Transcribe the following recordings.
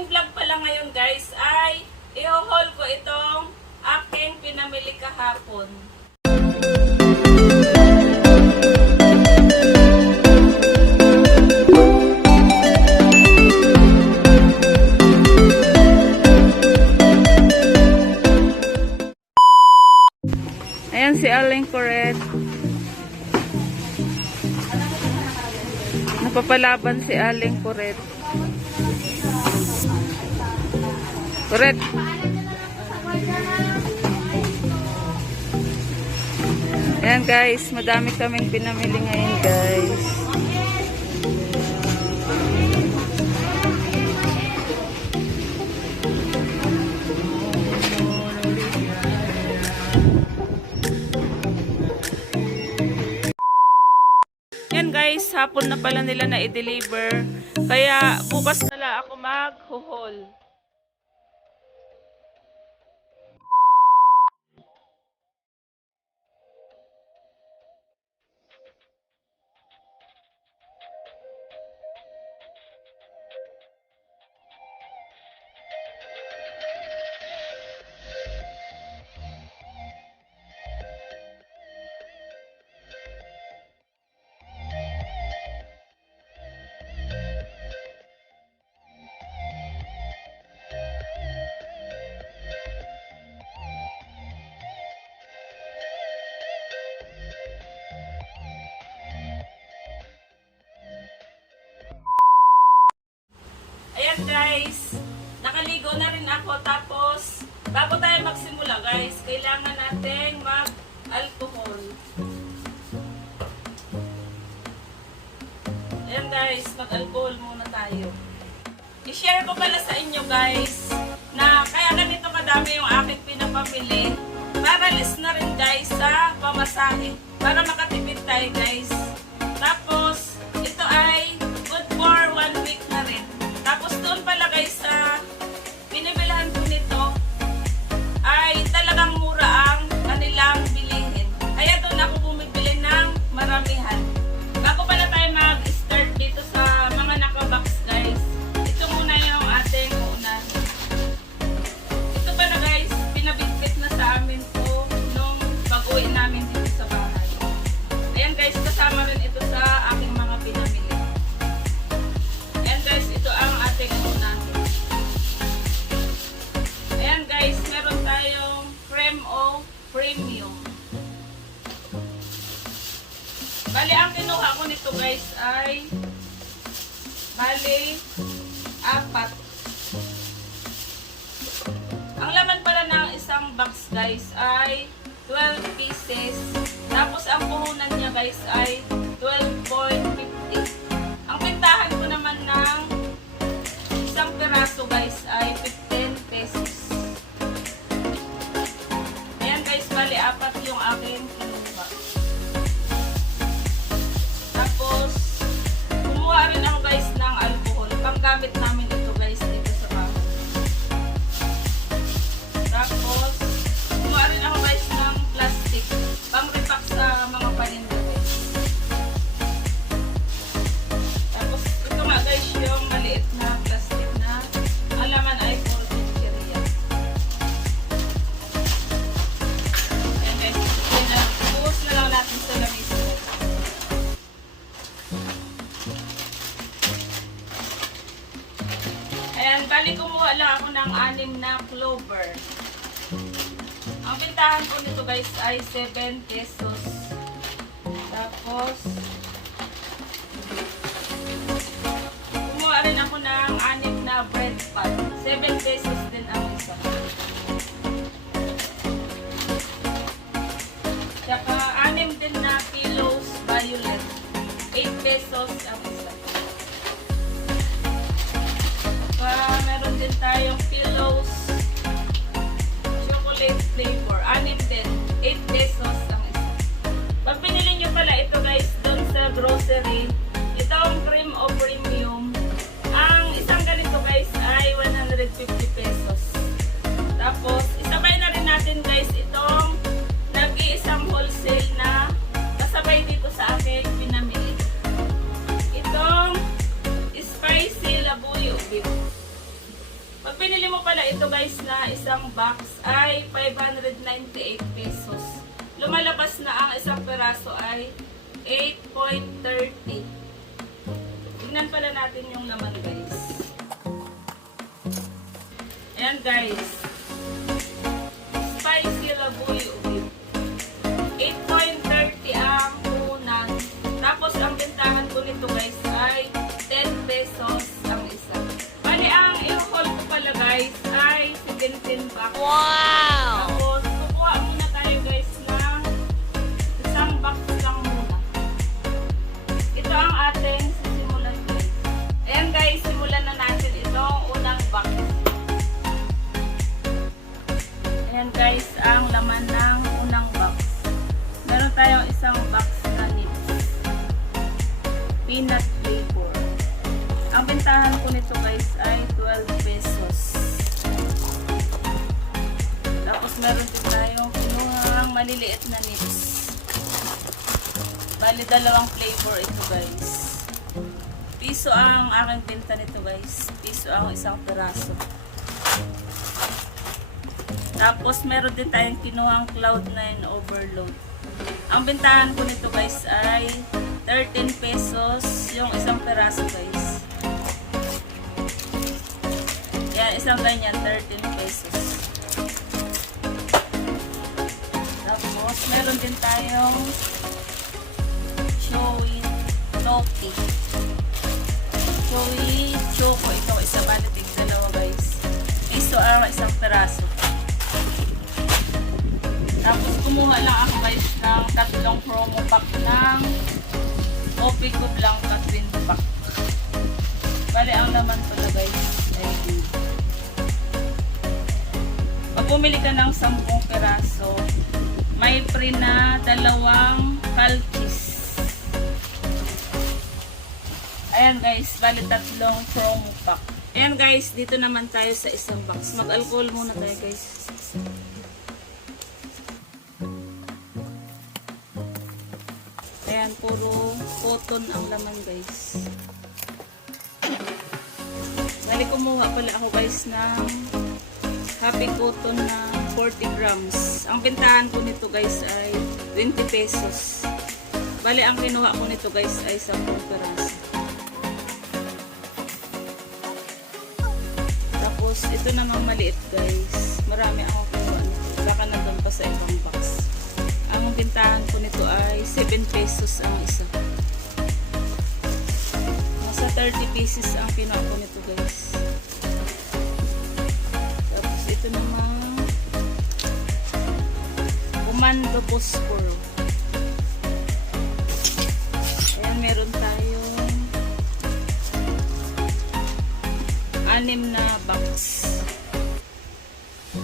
aking vlog pala ngayon guys ay i-haul ko itong aking pinamili kahapon. Ayan si Aling Coret. Napapalaban si Aling Coret. Coret. Ayan guys, madami kaming pinamili ngayon guys. Yan guys, hapon na pala nila na i-deliver. Kaya bukas na lang ako mag-haul. Ayan guys, nakaligo na rin ako. Tapos, bago tayo magsimula guys, kailangan nating mag-alcohol. Ayan guys, mag-alcohol muna tayo. I-share ko pala sa inyo guys, na kaya ganito kadami yung aking pinapamili. Para list na rin guys sa pamasahe. Para makatipid tayo guys. Tapos, ito ay good for 1 week na rin. Tapos doon pala guys sa binibilhan ko nito ay talagang mura ang kanilang bilihin. Kaya doon ako bumibili ng maramihan. Bago pala tayo mag-start dito sa mga nakabox guys, ito muna yung ating unan. Ito pala guys, pinabitbit na sa amin po nung pag-uwi namin dito sa bahay. Ayan guys, kasama rin ito sa aking mga pinamili. Ayan guys, ito ang ating unan. Ayan guys, meron tayong Creme O Premium. Bali, ang kinuha ko nito guys ay bali 4. Ang laman pala ng isang box guys ay 12 pieces. Tapos ang puhunan niya guys ay 12.50. Ang pintahan ko naman ng isang peraso guys ay 15 pesos. Ayan guys, bali 4 yung akin kinuha. Tapos, kumuha rin ako guys ng alcohol. Panggamit namin ito guys dito sa bahay. Tapos, kumuha rin ako guys ng plastic. Pang-repack sa mga paninda guys. Tapos, ito nga guys yung maliit na plastic na ang laman ay puro chichirya. Ayan guys, buhos na lang natin sa lamisa. Ayan, bali kumuha lang ako ng 6 na clover. Ang pintahan ko nito guys ay 7 pesos. Tapos, kumuha rin ako ng 6 na bread pan. 7 pesos din ang isa. Tsaka 6 din na kilos violet. 8 pesos ang isa. Meron din tayong pillows chocolate flavor. 6 din. 8 pesos ang isa. Pag binili nyo pala ito guys doon sa Pag pinili mo pala ito guys na isang box ay 598 pesos. Lumalabas na ang isang peraso ay 8.30. Tingnan pala natin yung laman guys. Ayan guys. Spicy Labuyo Ubi. 8.30 ang unan. Tapos ang bentahan ko nito guys ay 10 pesos ang isa. Bali ang i-haul ko pala guys ay 17 box. Wow! Tapos kukuha muna tayo guys ng isang box lang muna. Ito ang ating sisimulan guys. Ayan guys, simulan na natin itong unang box. Ayan guys, ang laman ng unang box. Meron tayong isang box na nips. Peanut flavor. Ang bentahan ko nito guys ay 12 pesos. Tapos meron din tayong kinuhang maliliit na nips. Bali dalawang flavor ito guys. Piso ang aking benta nito guys. Piso ang isang peraso. Tapos meron din tayong kinuhang Cloud9 overload. Ang bentahan ko nito guys ay 13 pesos yung isang peraso guys. Yan, isang ganyan 13 pesos. Tapos meron din tayong Chewy Toki. Chewy Choco. Ito isa balitig dalawa guys. Piso ang isang peraso. Tapos kumuha lang ako guys ng tatlong promo pack ng Coffee Cube lang Katwin pack. Bali ang laman pala guys ay pag bumili ka ng 10 peraso, may free na dalawang kalkis. Ayan guys, bali tatlong promo pack. Ayan guys, dito naman tayo sa isang box. Mag-alcohol muna tayo guys. Ayan, puro cotton ang laman guys. Bali kumuha pala ako guys ng Happy Cotton na 40 grams. Ang bentahan ko nito guys ay 20 pesos. Bali ang kinuha ko nito guys ay 10 peraso. Tapos ito namang maliit guys. Marami akong kinuha nito. Baka nandun pa sa ibang box. Ang bentahan ko nito ay 7 pesos ang isa. Nasa 30 pieces ang kinuha ko nito guys. Tapos ito namang Commando Posporo. Ayan, meron tayong 6 na box.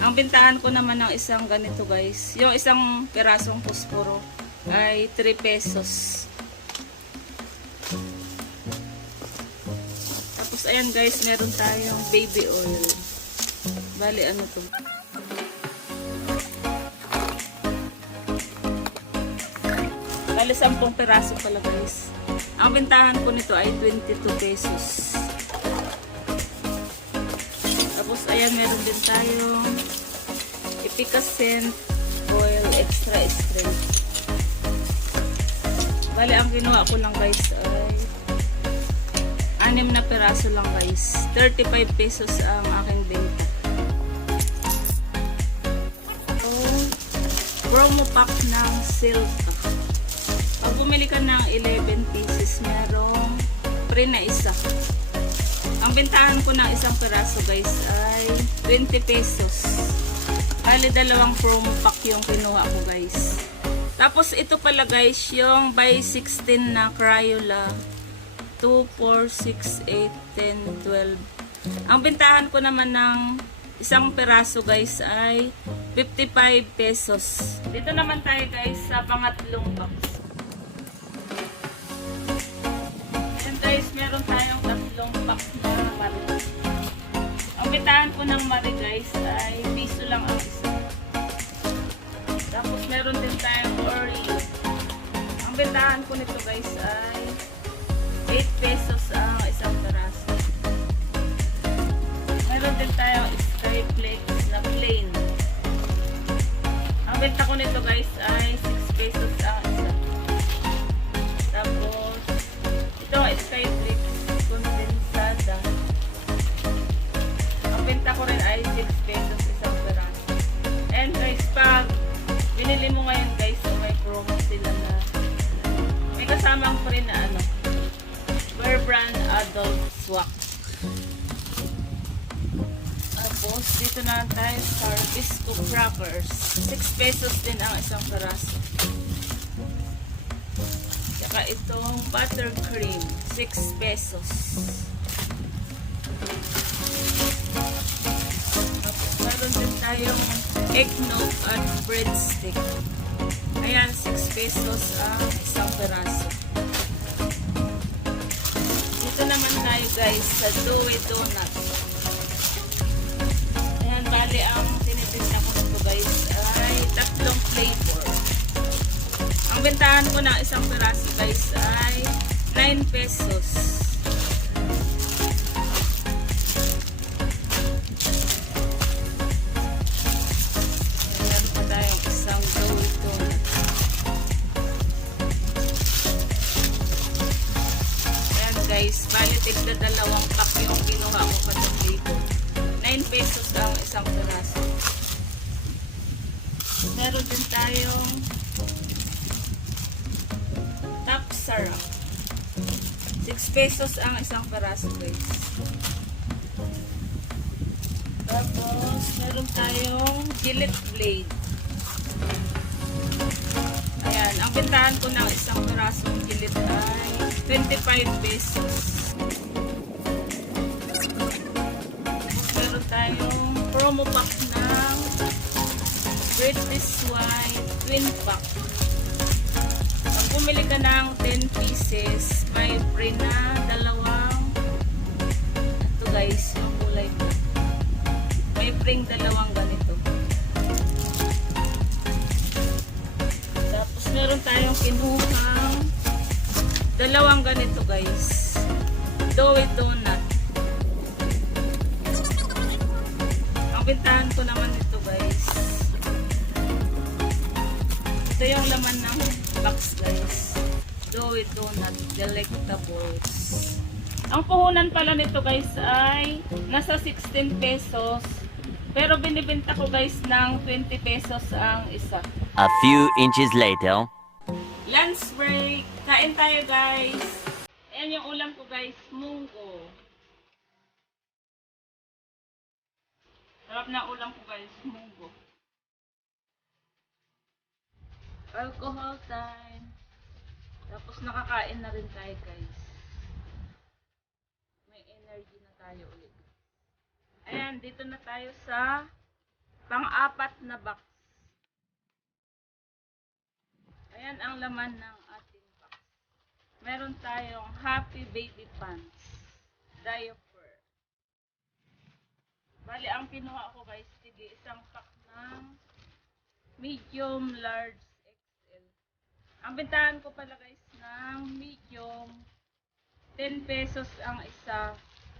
Ang bentahan ko naman ng isang ganito guys, yung isang perasong posporo ay 3 pesos. Tapos ayan guys, meron tayong baby oil. Bali ano to? Bali 10 peraso pala guys. Ang bentahan ko nito ay 22 pesos. Tapos ayan, meron din tayong Epicacent Oil Extra Strength. Bali ang kinuha ko lang guys ay 6 na peraso lang guys. 35 pesos ang aking benta. So, promo pack ng Silka. Pag bumili ka ng 11 pieces, merong free na isa. Ang bentahan ko ng isang peraso guys ay 20 pesos. Bali dalawang promo pack yung kinuha ko guys. Tapos ito pala guys yung by 16 na Crayola 2, 4, 6, 8, 10, 12. Ang bentahan ko naman ng isang peraso guys ay 55 pesos. Dito naman tayo guys sa pangatlong box. Yan guys, meron tayong tatlong pack na Marie. Ang bentahan ko ng Marie guys ay piso lang ang isa. Tapos meron din tayong Oreo. Ang bentahan ko nito guys ay 8 pesos ang isang peraso. Meron din tayong Ang benta ko nito guys ay 6 pesos ang isa. Tapos, ito ay Skyflix condensada. Ang benta ko rin ay 6 pesos isang peraso. And guys, pag binili mo ngayon guys, so may promo sila na may kasamang pa rin na ano, Bear Brand Adult Swak. Tapos, dito na tayo sa Bisco Crackers. 6 pesos din ang isang peraso. Tsaka itong buttercream, 6 pesos. Tapos, meron din tayong eggnog at breadstick. Ayan, 6 pesos ang isang peraso. Dito naman tayo guys sa Doughy Donut. Ayan, bali ang tinitinda ko nito guys ay 3 flavor. Ang bentahan ko ng isang peraso guys ay 9 pesos. Meron pa tayong isang Doughy Donut. Ayan guys, bali tigda 2 pack yung kinuha ko pa ng flavor. 9 pesos ang isang peraso. Meron din tayong top syrup. 6 pesos ang isang peraso guys. Tapos, meron tayong Gillette Blade. Ayan, ang bentahan ko ng isang perasong Gillette ay 25 pesos. Meron tayong promo pack ng British White Twin Pack. Pag bumili ka ng 10 pieces, may free na 2. Ito guys, yung kulay ko. May free 2 ganito. Tapos meron tayong kinuhang 2 ganito guys. Doughy Donut. Ang bentahan ko naman ito guys. Ito yung laman ng box guys. Doughy Donut Delectables. Ang puhunan pala nito guys ay nasa 16 pesos. Pero binibenta ko guys ng 20 pesos ang isa. A few inches later. Lunch break. Kain tayo guys. Ayan yung ulam ko guys. Munggo. Sarap na ulam ko guys. Munggo. Alcohol time. Tapos nakakain na rin tayo guys. May energy na tayo ulit. Ayan, dito na tayo sa pang-4 na box. Ayan ang laman ng ating box. Meron tayong Happy Baby Pants. Diaper. Bali, ang kinuha ko guys, sige, isang pack ng medium, large, XL. Ang bentahan ko pala guys ng medium, 10 pesos ang isa.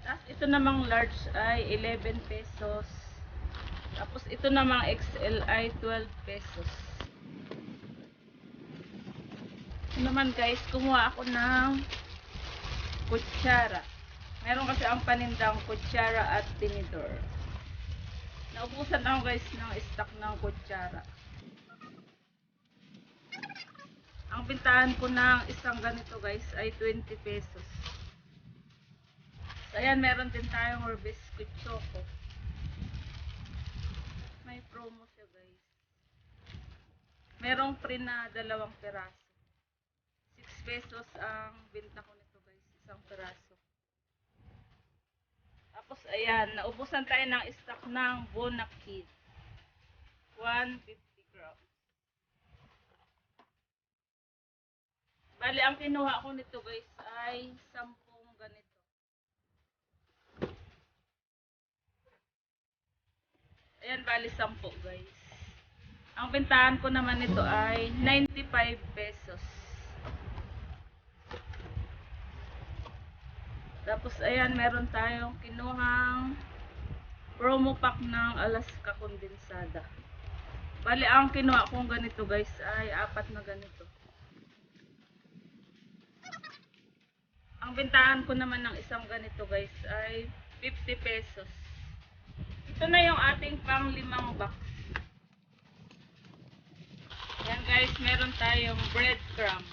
Tapos ito namang large ay 11 pesos. Tapos ito namang XL ay 12 pesos. Ito naman guys, kumuha ako ng kutsara. Meron kasi ang panindang kutsara at tinidor. Naubusan ako guys ng stock ng kutsara. Ang bintahan ko ng isang ganito guys ay 20 pesos. Ayan, meron din tayong biscuit choco. May promo siya guys. Merong free na 2 peraso. 6 pesos ang binta ko nito guys, isang peraso. Tapos ayan, naubusan tayo ng stock ng Bonakid. 150 grams. Bali, ang kinuha ko nito guys ay 10 ganito. Ayan, bali 10 guys. Ang bentahan ko naman nito ay 95 pesos. Tapos ayan, meron tayong kinuhang promo pack ng Alaska condensada. Bali, ang kinuha kong ganito guys ay 4 na ganito. Ang bentahan ko naman ng isang ganito guys ay 50 pesos. Ito na yung ating pang 5 box. Yan guys, meron tayong breadcrumb.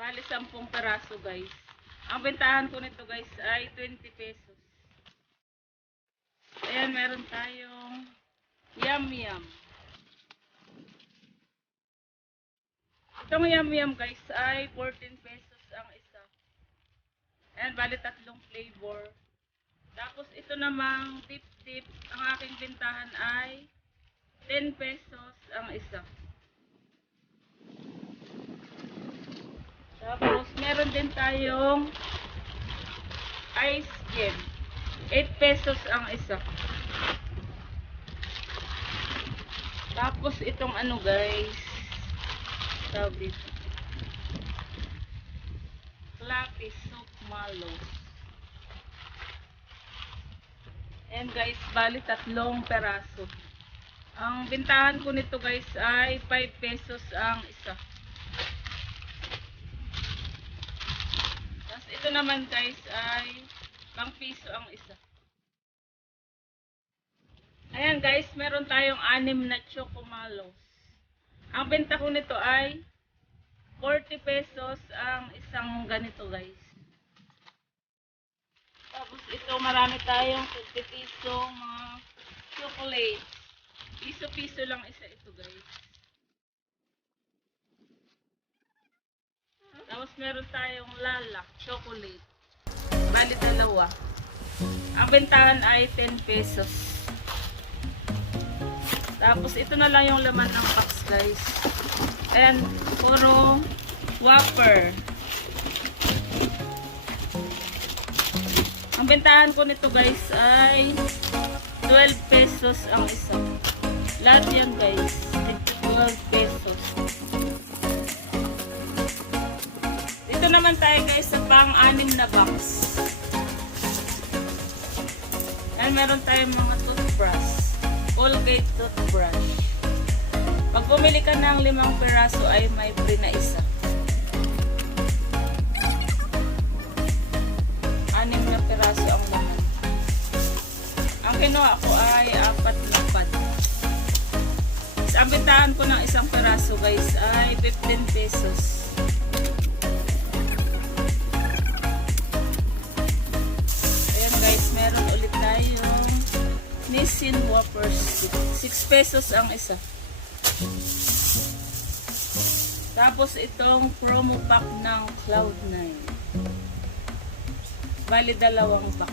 Bali 10 peraso guys. Ang bentahan ko nito guys ay 20 pesos. Ayan, meron tayong yum. Itong yum guys ay 14 pesos ang isa. Ayan, bali 3 flavor. Tapos ito namang dip, ang aking bentahan ay 10 pesos ang isa. Tapos meron din tayong ice gem. 8 pesos ang isa. Tapos itong ano guys, tawag dito, lapis soap malo. And guys, bali 3 peraso. Ang bintahan ko nito guys ay 5 pesos ang isa. Tapos ito naman guys ay pang piso ang isa. Ayan guys, meron tayong 6 na chocomalos. Ang benta ko nito ay 40 pesos ang isang ganito guys. Tapos ito, marami tayong 50 piso mga chocolate. Piso-piso lang isa ito guys. Tapos meron tayong lalak chocolate. Bali 2. Ang bentahan ay 10 pesos. Tapos ito na lang yung laman ng box guys. Ayan, puro Whopper. Ang bentahan ko nito guys ay 12 pesos ang isa. Lahat yan guys, 12 pesos. Dito naman tayo guys sa pang-6 na box. Ayan, meron tayong mga toothbrush. Colgate toothbrush. Pag bumili ka ng 5 peraso ay may free na isa. 6 na peraso ang laman. Ang kinuha ko ay 4 na pad. Ang bentahan ko ng 1 peraso guys ay 15 pesos. Ayan guys, meron ulit tayong Nissin Whoppers. 6 pesos ang isa. Tapos itong promo pack ng Cloud9. Bali 2 box.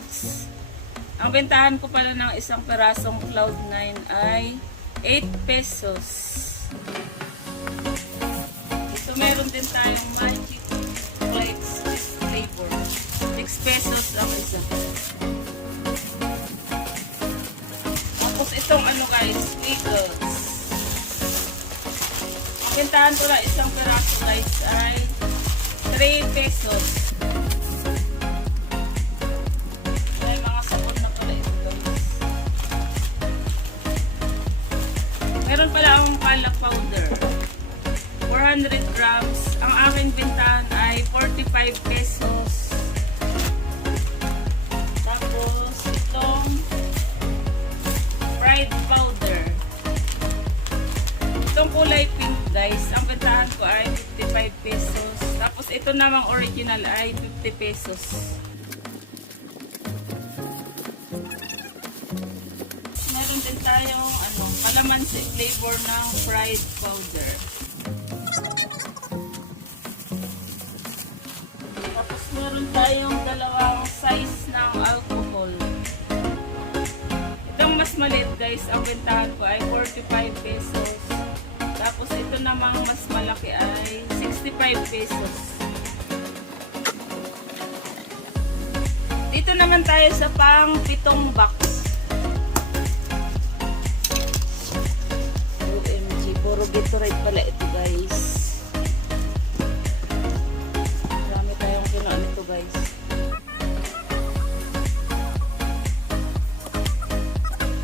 Ang bentahan ko pala ng 1 perasong Cloud9 ay 8 pesos. Ito meron din tayong Magic Flakes flavor. 6 pesos ang isa. Tapos itong ano guys, Wiggles. Ang bentahan ko na 1 peraso guys ay 3 pesos. May mga sabon na pala ito guys. Meron pala akong palak powder. 400 grams. Ang aking bentahan ay 45 pesos. Tapos itong fried powder. Itong kulay pink guys, ang bentahan ko ay 55 pesos. Tapos ito namang original ay 50 pesos. Meron din tayong kalamansi flavor ng fried powder. Tapos meron tayong 2 size ng alcohol. Itong mas maliit guys, ang bentahan ko ay 45 pesos. Tapos ito namang mas malaki ay 65 pesos. Dito naman tayo sa pang 7 box. OMG, puro Gatorade pala ito guys. Marami tayong kinuha nito guys.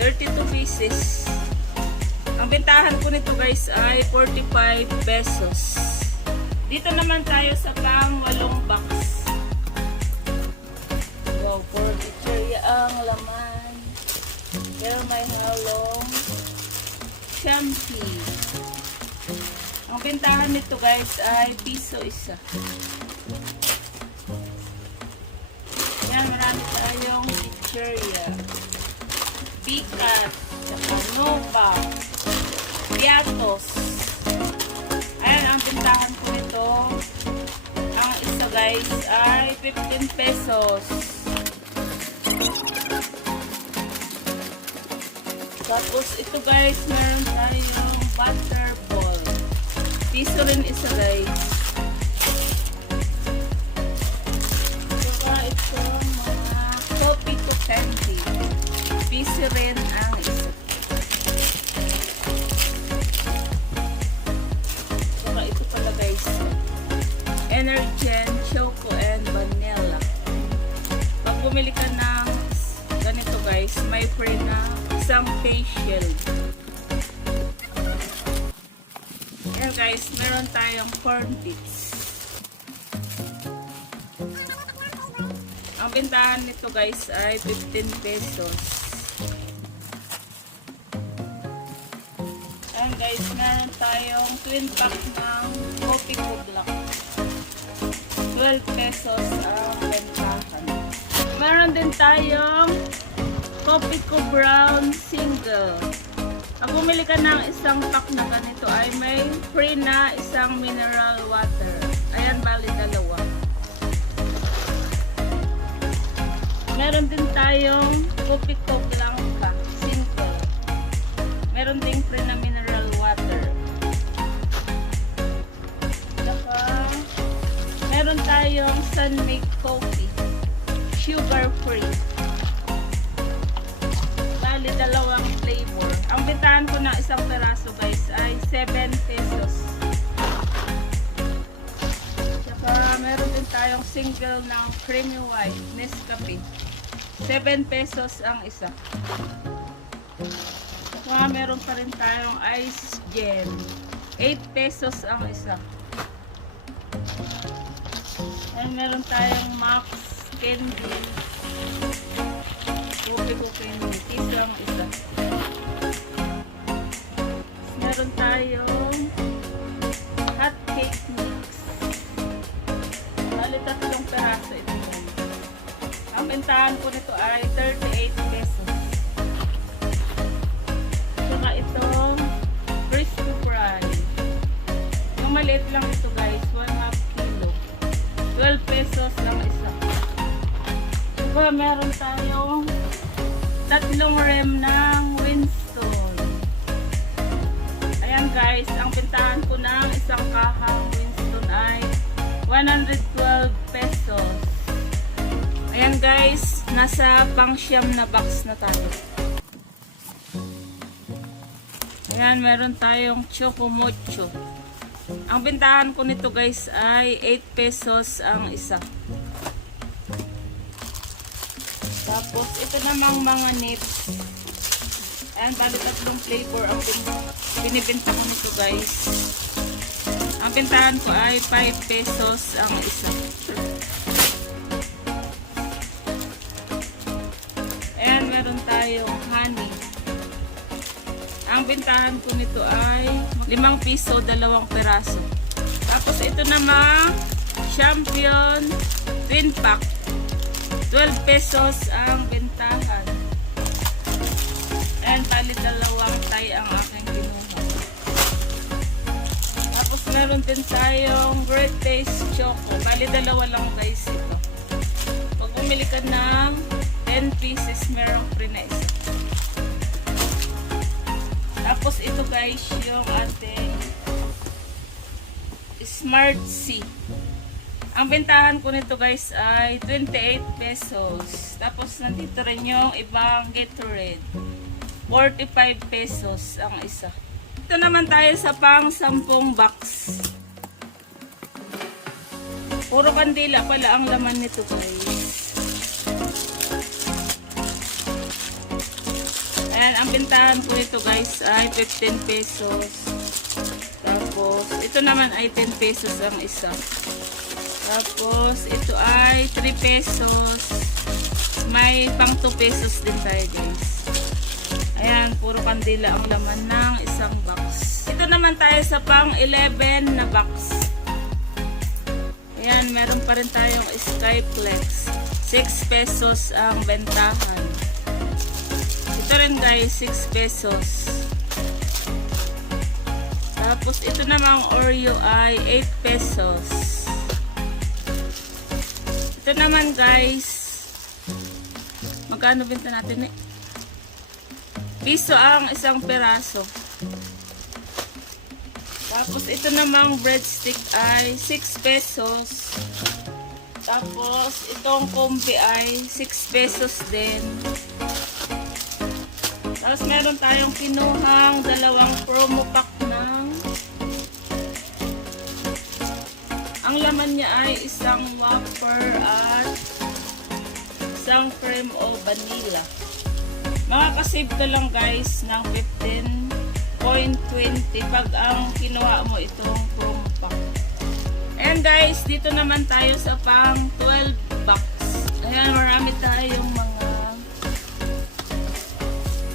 32 pieces. Ang bentahan ko nito guys ay 45 pesos. Dito naman tayo sa pang 8 box. Wow, for chichirya ang laman. Here may halong champi. Ang bentahan nito guys ay piso isa. Yan, marami tayong chichirya. Pikat, saka Nova, Piatos. Ayan, ang bentahan ko nito. Ang isa guys ay 15 pesos. Tapos ito guys, meron tayong butterball. Piso rin isa guys. Saka ito mga coffee to candy. Piso rin ang isa. Saka ito pala guys. Energen, Choco, and Vanilla. Pag bumili ka ng ganito guys, may free na isang face shield. Ayan guys, meron tayong corn bits. Ang bentahan nito guys ay 15 pesos. Ayan guys, meron tayong twin pack ng coffee ko black. 12 pesos ang bentahan. Meron din tayong coffee ko brown single. Pag bumili ka ng isang pack na ganito ay may free na isang mineral water. Ayan, bali dalawa. Meron din tayong coffee ko blanca single. Meron din free na mineral water. Saka meron tayong Sunmake coffee, sugar free. Bali dalawang flavor. Ang bentahan ko na isang peraso guys ay 7 pesos. Saka meron din tayong single ng creamy white Nescafe. 7 pesos ang isa. Saka meron pa rin tayong ice gel. 8 pesos ang isa. At meron tayong Max candy. Coffee ko candy. Piso ang isa. Meron tayong hot cake mix. Bali 3 peraso ito. Ang bentahan ko nito ay 38 pesos. Saka itong crispy fry. Yung maliit lang ito guys, 1/2 kilo. 12 pesos lang isa. Saka meron tayong 3 rem ng Winston. Ayan guys, ang bentahan ko ng isang kahang Winston ay 112 pesos. Ayan guys, nasa pang-siyam na box na tayo. Ayan, meron tayong Choco Mocho. Ang bentahan ko nito guys ay 8 pesos ang isa. Tapos ito namang mga nips. Ayan, bali 3 flavor ang binibenta ko nito guys. Ang bentahan ko ay 5 pesos ang isa. Ayan, meron tayong honey. Ang bentahan ko nito ay 5 piso, 2 peraso. Tapos ito namang Champion Twin Pack. 12 pesos ang bentahan. Ayan, bali 2 tay ang aking kinuha. Tapos meron din tayong Great Taste Choco. Bali 2 lang guys ito. Pag bumili ka ng 10 pieces, meron free na isa. Tapos ito guys, yung ating Smart C. Ang bentahan ko nito guys ay 28 pesos. Tapos nandito rin yung ibang Gatorade. 45 pesos ang isa. Ito naman tayo sa pang 10 box. Puro kandila pala ang laman nito guys. Ayan, ang bintahan ko ito guys ay 15 pesos. Tapos, ito naman ay 10 pesos ang isa. Tapos, ito ay 3 pesos. May pang 2 pesos din tayo guys. Ayan, puro kandila ang laman ng isang box. Ito naman tayo sa pang 11 na box. Ayan, meron pa rin tayong Skyflex. 6 pesos ang bentahan. Ito rin guys, 6 pesos. Tapos ito namang Oreo ay 8 pesos. Ito naman guys, magkano benta natin eh? Piso ang isang peraso. Tapos ito namang breadstick ay 6 pesos. Tapos itong kombi ay 6 pesos din. Tapos meron tayong kinuhang dalawang promo pack ng ang laman niya ay isang wafer at isang cream o vanilla. Makakasave ka lang guys ng 15.20 pag ang kinuha mo itong promo pack. And guys, dito naman tayo sa pang 12 box. Ayan, marami tayong mga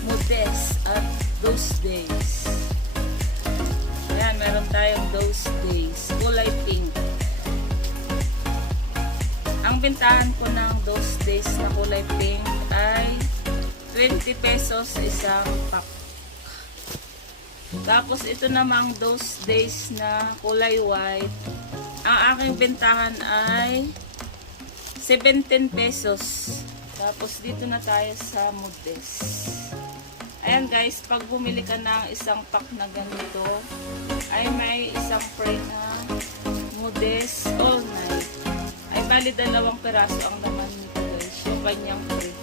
modest at those days. Ayan, meron tayong those days. Kulay pink. Ang bintahan ko ng those days na kulay pink ay 20 pesos isang pack. Tapos ito namang those days na kulay white. Ang aking bentahan ay 17 pesos. Tapos dito na tayo sa modest. Ayan guys, pag bumili ka ng isang pack na ganito, ay may isang free na modest all night. Ay bali 2 peraso ang laman nito guys, yung kanyang free.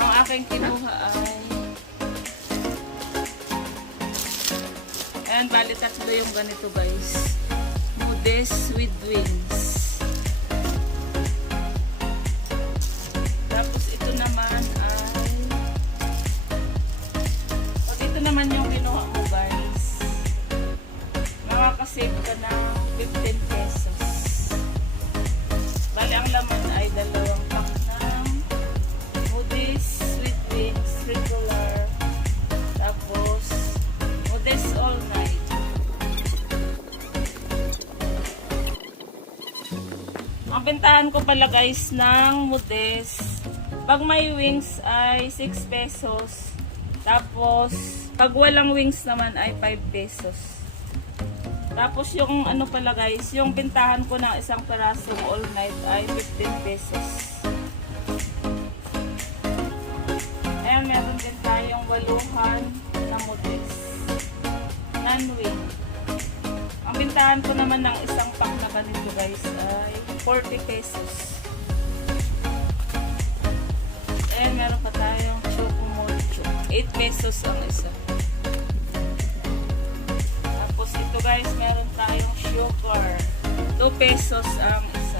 Ang aking kinuha ay ayan, bali 3 yung ganito guys. Modest with wings. Tapos ito naman ay pag ito naman yung kinuha mo guys, makakasave ka ng 15 pesos. Bali ang laman ay 2 pack ng modest with wings regular. Tapos modest all night. Ang bentahan ko pala guys ng modest, pag may wings ay 6 pesos. Tapos pag walang wings naman ay 5 pesos. Tapos yung ano pala guys, yung bentahan ko ng isang perasong all night ay 15 pesos. Ayan, meron din tayong 8 na modest non-wing. Ang bintahan ko naman ng isang pack na ganito guys ay 40 pesos. Ayan, meron pa tayong Choco Mocho. 8 pesos ang isa. Tapos ito guys, meron tayong sugar. 2 pesos ang isa.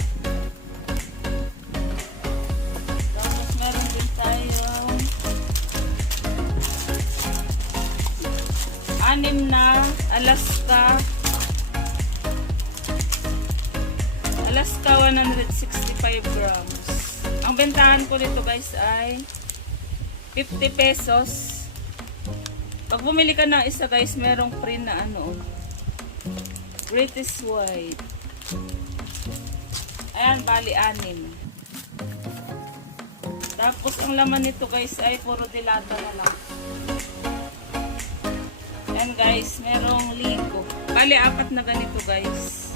Tapos meron din tayong 6 na Alaska 165 grams. Ang bentahan ko nito guys ay 50 pesos. Pag bumili ka ng isa guys, merong free na ano, British White. Ayan, bali 6. Tapos ang laman nito guys ay puro dilata na lang. Ayan guys, merong Ligo. Bali 4 na ganito guys.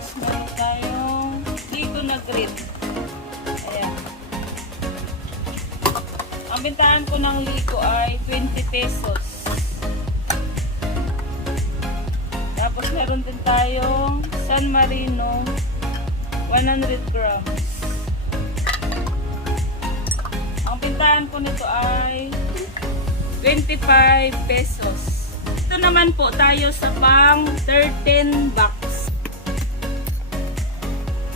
Meron tayong Ligo na green. Ayan. Ang bintahan ko ng Ligo ay 20 pesos. Tapos meron din tayong San Marino 100 grams. Ang bintahan ko nito ay 25 pesos. Ito naman po tayo sa pang 13 box.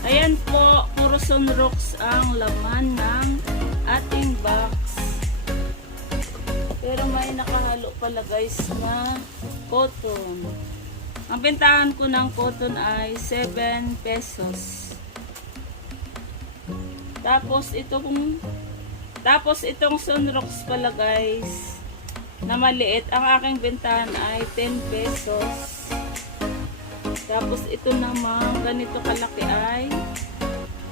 Ayan po, puro sunrocks ang laman ng ating box. Pero may nakahalo pala guys na cotton. Ang bentahan ko ng cotton ay 7 pesos. Tapos itong sunrocks pala guys na maliit, ang aking bentahan ay 10 pesos. Tapos ito naman ganito kalaki ay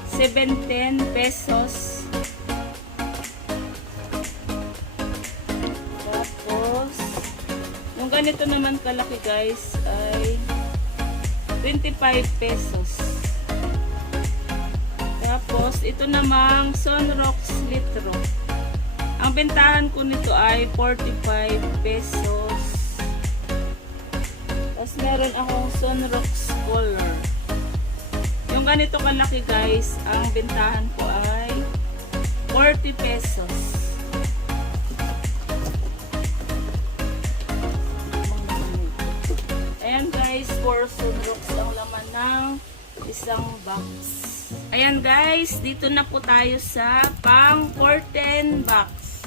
7-10 pesos. Tapos yung ganito naman kalaki guys ay 25 pesos. Tapos ito namang sunrocks litro. Ang bentahan ko nito ay 45 pesos. Tapos meron akong sunrocks color. Yung ganito kalaki guys, ang bentahan ko ay 40 pesos. Ayan guys, 4 sunrocks ang laman ng isang box. Ayan guys, dito na po tayo sa pang curtain box.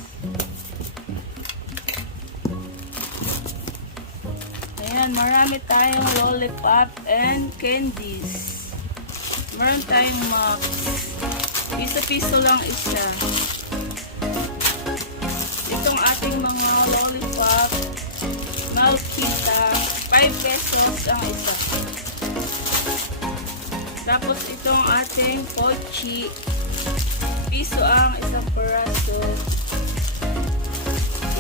Ayan, marami tayong lollipop and candies. Meron tayong max. Piso-piso lang isa. Itong ating mga lollipop, Malkita, 5 pesos ang isa. Tapos itong ating pochi, piso ang isang peraso.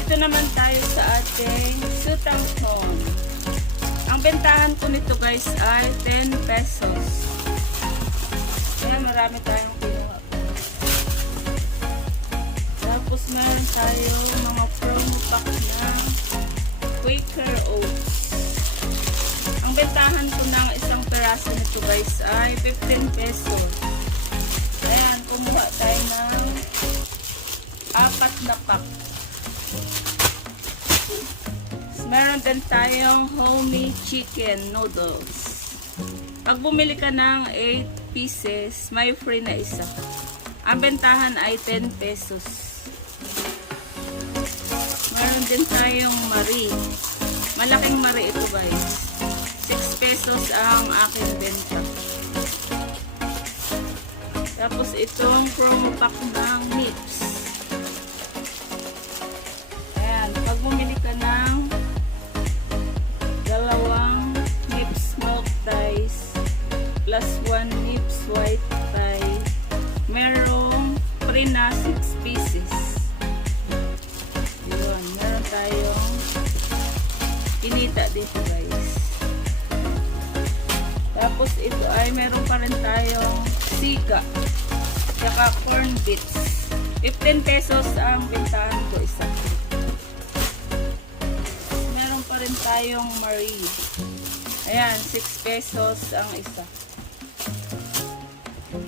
Ito naman tayo sa ating sutangton. Ang bentahan ko nito guys ay 10 pesos. Kaya marami tayong kinuha. Tapos meron tayong mga promo pack ng Quaker Oats. Ang bentahan ko ng isang peraso nito guys ay 15 pesos. Ayan, kumuha tayo ng 4 na pack. Meron din tayong homey chicken noodles. Pag bumili ka ng 8 pieces, may free na isa. Ang bentahan ay 10 pesos. Meron din tayong Marie. Malaking Marie ito guys. 6 pesos ang aking benta. Tapos itong promo pack ng Nips. Ayan, pag bumili ka ng 2 Nips milk ties plus 1 Nips white tie, merong free na 6 pieces. Yun, meron tayong pinita dito guys. Tapos ito ay meron pa rin tayong siga tsaka corn bits. 15 pesos ang bentahan ko isa. Meron pa rin tayong Marie. Ayan, 6 pesos ang isa.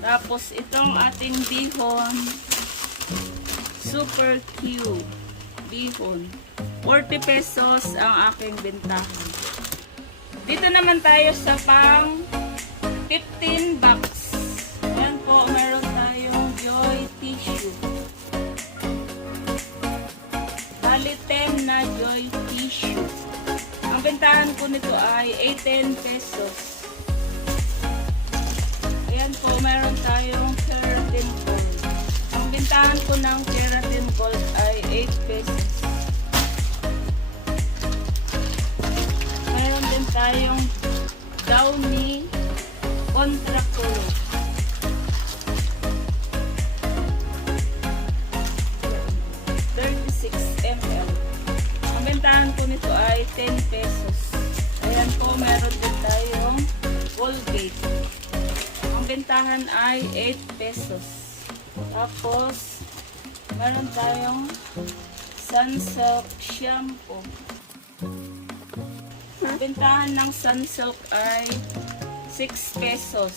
Tapos itong ating bihon, super cute bihon, 40 pesos ang aking bentahan. Dito naman tayo sa pang 15 box. Ayan po, meron tayong Joy tissue. Bali 10 na Joy tissue. Ang bentahan ko nito ay 18 pesos. Ayan po, meron tayong keratin gold. Ang bentahan ko ng keratin gold ay 8 pesos. Meron din tayong Downy Contra Color. ml. Ang bentahan ko nito ay 10 pesos. Ayan po, meron din tayong Colgate. Ang bentahan ay 8 pesos. Tapos, meron tayong Sunsilk shampoo. Ang bentahan ng Sunsilk ay 6 pesos.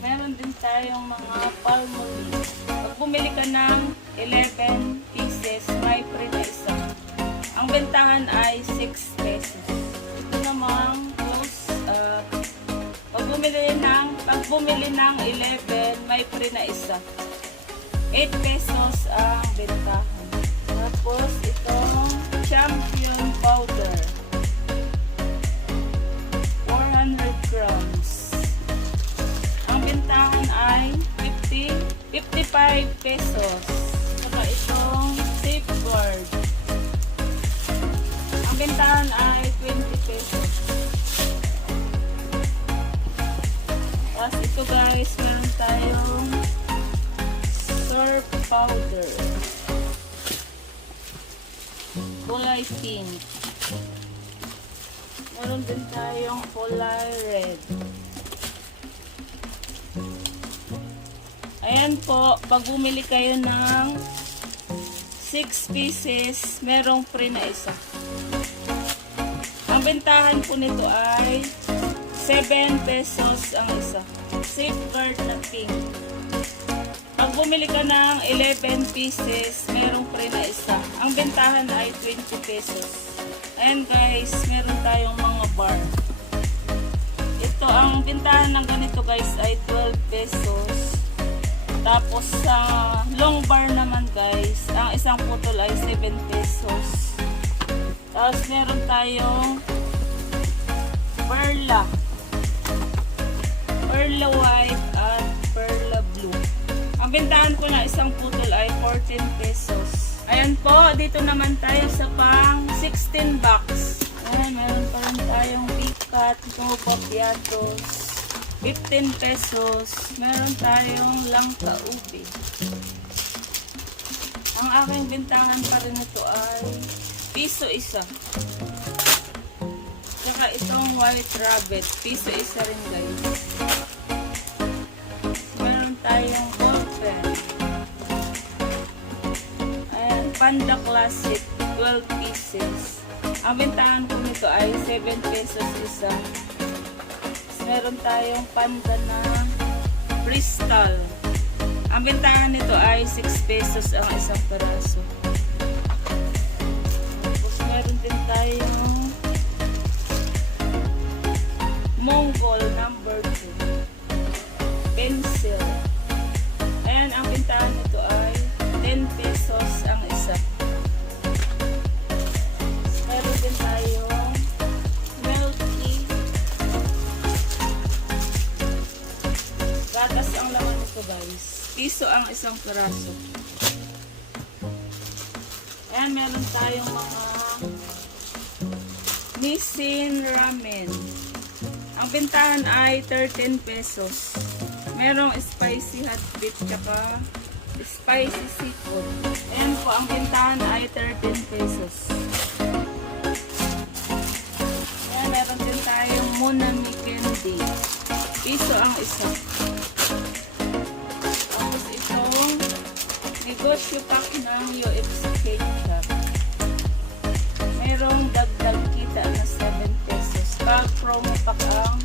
Meron din tayong mga Palmolive. Pag bumili ka ng 11 pieces, may free na isa. Ang bentahan ay 6 pesos. Ito namang close up. Pag bumili ng 11, may free na isa. 8 pesos ang bentahan. Tapos itong champion powder. 400 grams. Ang bentahan ay 55 pesos. Saka itong safeguard. Ang bentahan ay 20 pesos. Tapos ito guys, meron tayong surf powder. Kulay pink. Meron din tayong kulay red. Ayan po, pag bumili kayo ng 6 pieces, merong free na isa. Ang bentahan po nito ay 7 pesos ang isa. Safeguard na pink. Pag bumili ka ng 11 pieces, merong free na isa. Ang bentahan ay 20 pesos. Ayan guys, meron tayong mga bar. Ito, ang bentahan ng ganito guys ay 12 pesos. Tapos sa long bar naman guys, ang isang putol ay 7 pesos. Tapos meron tayong perla. Perla white at perla blue. Ang bentahan ko na isang putol ay 14 pesos. Ayan po, dito naman tayo sa pang 16 box. Ayan, meron pa rin tayong pikat, papiatos. 15 pesos. Meron tayong langka ube. Ang aking bentahan pa rin ito ay piso isa. Saka itong white rabbit, piso isa rin guys. Meron tayong ball pen. Ayan, Panda Classic, 12 pieces. Ang bentahan ko nito ay 7 pesos isa. Meron tayong panda na crystal. Ang bentahan nito ay 6 pesos ang isang peraso. Tapos meron din tayong Mongol number 2 pencil. Ayan, ang bentahan nito ay 10 pesos ang isa. Meron din tayong milky. Gatas ang laman nito guys. Piso ang isang peraso. Ayan, meron tayong mga Nissin ramen. Ang bentahan ay 13 pesos. Merong spicy hot beef tsaka spicy seafood. Ayan po, ang bentahan ay 13 pesos. Ayan, meron din tayong Monami candy. Piso ang isa. Tapos itong negosyo pack ng UFC ketchup. Merong dagdag kita na 7 pesos. Pag promo pack ang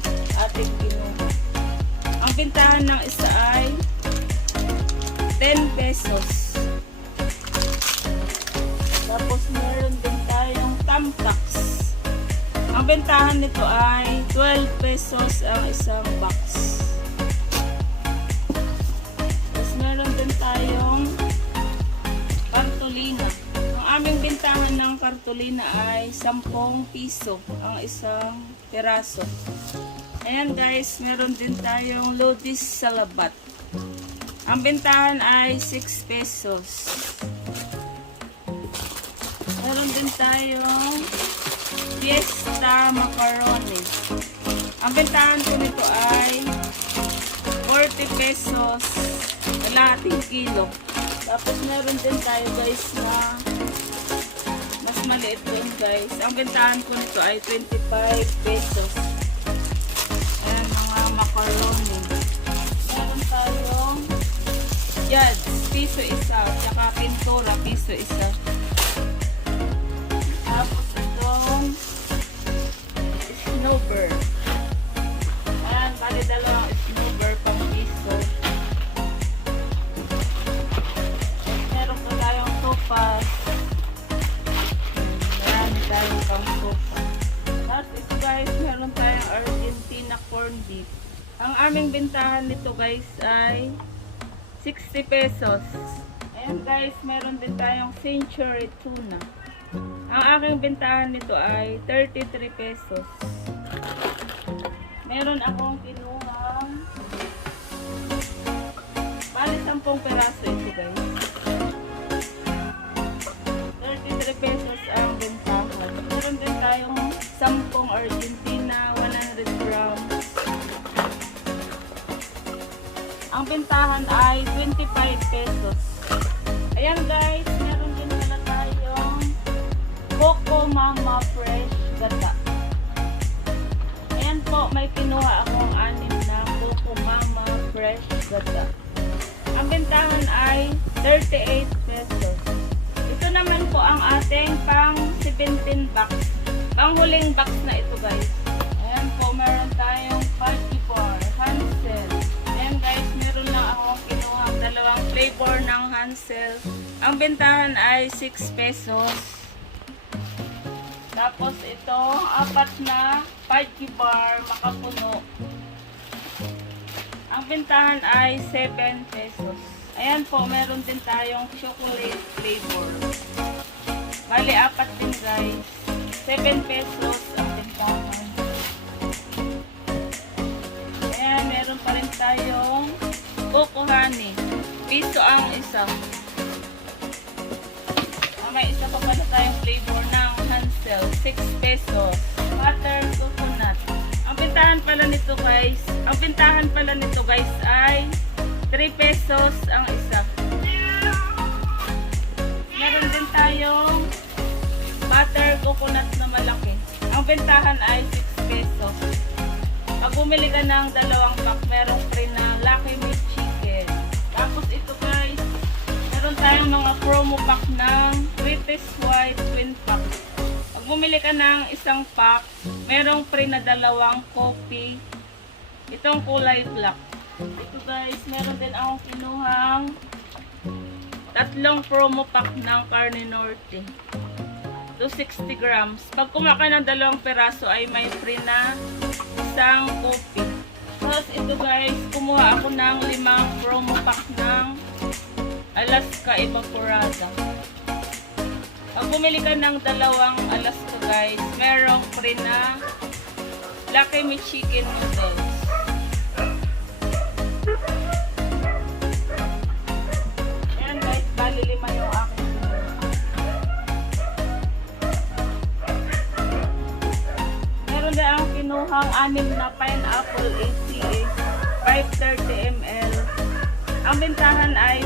ating kinuha. Ang bentahan ng isa ay 10 pesos. Tapos meron din tayong Tampax. Ang bentahan nito ay 12 pesos ang isang box. Tapos meron din tayong kartolina. Ang aming bentahan ng kartolina ay 10 piso ang isang peraso. Ayan guys, meron din tayong Lodis Salabat. Ang bentahan ay 6 pesos. Meron din tayong Fiesta macaroni. Ang bentahan ko nito ay 40 pesos kalahating kilo. Tapos meron din tayo guys na mas maliit din guys. Ang bentahan ko nito ay 25 pesos. Ayan, mga macaroni. Meron tayong Yads, piso isa. Tsaka pintura, piso isa. Tapos itong snowbird. Ayan, bali dalawang snowbird pang piso. Meron po tayong sopas. Marami tayong pang sopa. Tapos ito guys, meron tayong Argentina corn beef. Ang aming bentahan nito guys ay 60 pesos. Ayan guys, meron din tayong century tuna. Ang aking bentahan nito ay 33 pesos. Meron akong kinuhang bali 10 peraso ito guys. 33 pesos ang bentahan. Meron din tayong 10 Argentina, 100 grams. Ang bentahan ay 25 pesos. Ayan guys, meron din pala tayong Coco Mama Fresh Gata. Ayan po, may kinuha akong 6 na Coco Mama Fresh Gata. Ang bentahan ay 38 pesos. Ito naman po ang ating pang 17 box. Panghuling box na ito guys. Ayan po, meron tayong Fudgy Bar, Hansel. Ayan guys, meron lang akong kinuha dalawang flavor ng Hansel. Ang bentahan ay 6 pesos. Tapos ito, 4 na Fudgy Bar, makapuno. Ang bentahan ay 7 pesos. Ayan po, meron din tayong chocolate flavor. Bali, 4 din guys. 7 pesos ang bentahan. Ayan, meron pa rin tayong Coco Honey. Piso ang isa. May isa pa pala tayong flavor ng Hansel. 6 pesos. Butter coconut. Ang bentahan pala nito guys ay 3 pesos ang isa. Meron din tayong butter coconut na malaki. Ang bentahan ay 6 pesos. Pag bumili ka ng 2 pack, merong free na Lucky Meat Chicken. Tapos ito guys, meron tayong mga promo pack ng British White Twin Pack. Pag bumili ka ng 1 pack, merong free na 2 coffee. Itong kulay black. Ito guys, meron din akong kinuhang 3 promo pack ng Carne Norte. 260 grams. Pag kumakain ng 2 peraso ay may free na 1 coffee. Tapos ito guys, kumuha ako ng 5 promo pack ng Alaska Evaporada. Pag bumili ka ng 2 Alaska guys, merong free na Lucky Meat Chicken noodles. Ayan guys, bali 5 yung aking kinuha. Meron din ang kinuhang 6 na pineapple ACA 530 ml. Ang bentahan ay